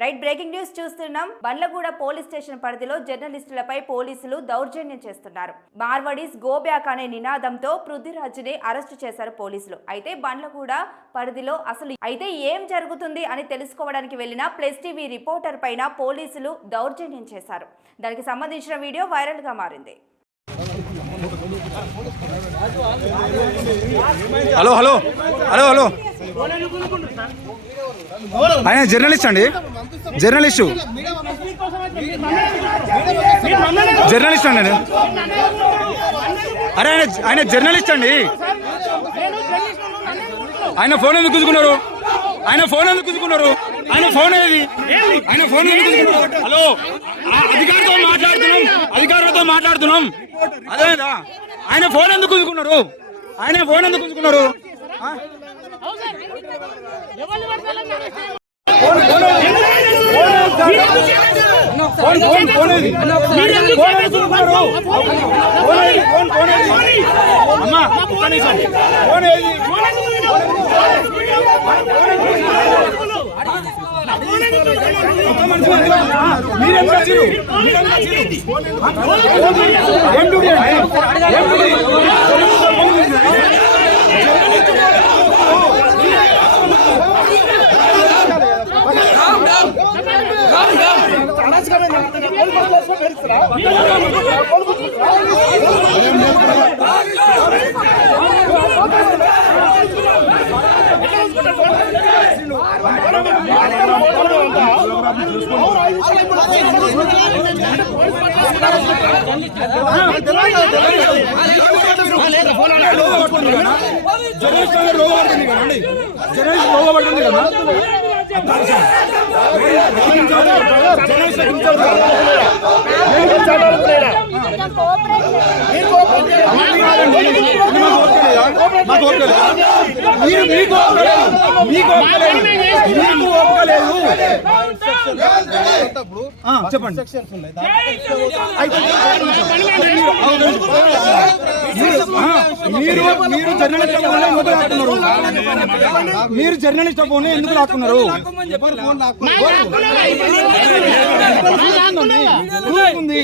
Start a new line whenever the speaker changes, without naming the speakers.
Right breaking news చూస్తున్నాం. Bandlaguda police station పరిధిలో జర్నలిస్టులపై పోలీసులు దౌర్జన్యం చేస్తున్నారు. మార్వడీస్ గో బ్యాక్ అనే నినాదంతో పృథ్వీరాజ్ని అరెస్టు చేశారు పోలీసులు. అయితే బండ్లగూడ పరిధిలో అసలు అయితే ఏం జరుగుతుంది అని తెలుసుకోవడానికి వెళ్ళిన ప్లస్ టీవీ రిపోర్టర్ పైన పోలీసులు దౌర్జన్యం చేశారు. దానికి సంబంధించిన వీడియో వైరల్గా మారింది.
Hello hello. Hello hello. ఆయన జర్నలిస్ట్ అండి? జర్నలిస్టు. జర్నలిస్ట్ అండి నేను అరే ఆయన ఆయన జర్నలిస్ట్ అండి. ఆయన ఫోన్ ఎందుకు కుదుకున్నారు ఆయన ఫోన్ ఎందుకు కుదుకున్నారు ఆయన ఫోన్ ఏది? ఆయన ఫోన్ ఎందుకు హలో అధికారితో మాట్లాడుతున్నాం. అధికారులతో మాట్లాడుతున్నాం. అదేదా? ఆయన ఫోన్ ఎందుకు కుదుకున్నారు ఆయన ఫోన్ ఎందుకు కుదుకున్నారు ఆ? ఫోన్ ఫోన్ ఫోన్ ఏది ఫోన్ ఎందుకు గుంజుకున్నారు? ఫోన్ ఏది? ఫోన్ ఫోన్ ఏది? అమ్మా ఒక్క నిమిషం. ఫోన్ ఏది ఒక్క మనిషి ఉంది. ఆ, మీరెందుకు వచ్చిర్రు? మీరెందుకు వచ్చిర్రు? ఆ? ఏం డ్యూటీ? ఏం జర్నలిస్ట్ అంటే కదండి పడుతుంది కదా కదా జర్నలిస్ట్ హింసాలు కాదు. అన్నీ కాదండి. అన్నీ మాకు మీరు మీకు మీకు మీకు ఓపిక చెప్పండి సెక్షన్స్ ఉన్నాయి మీరు మీరు జర్నలిస్ట్ ఫోన్ ఎందుకు లాక్కున్నారు మీరు జర్నలిస్ట్ ఫోన్ ఎందుకు లాక్కున్నారు ఉంది. ఉంది.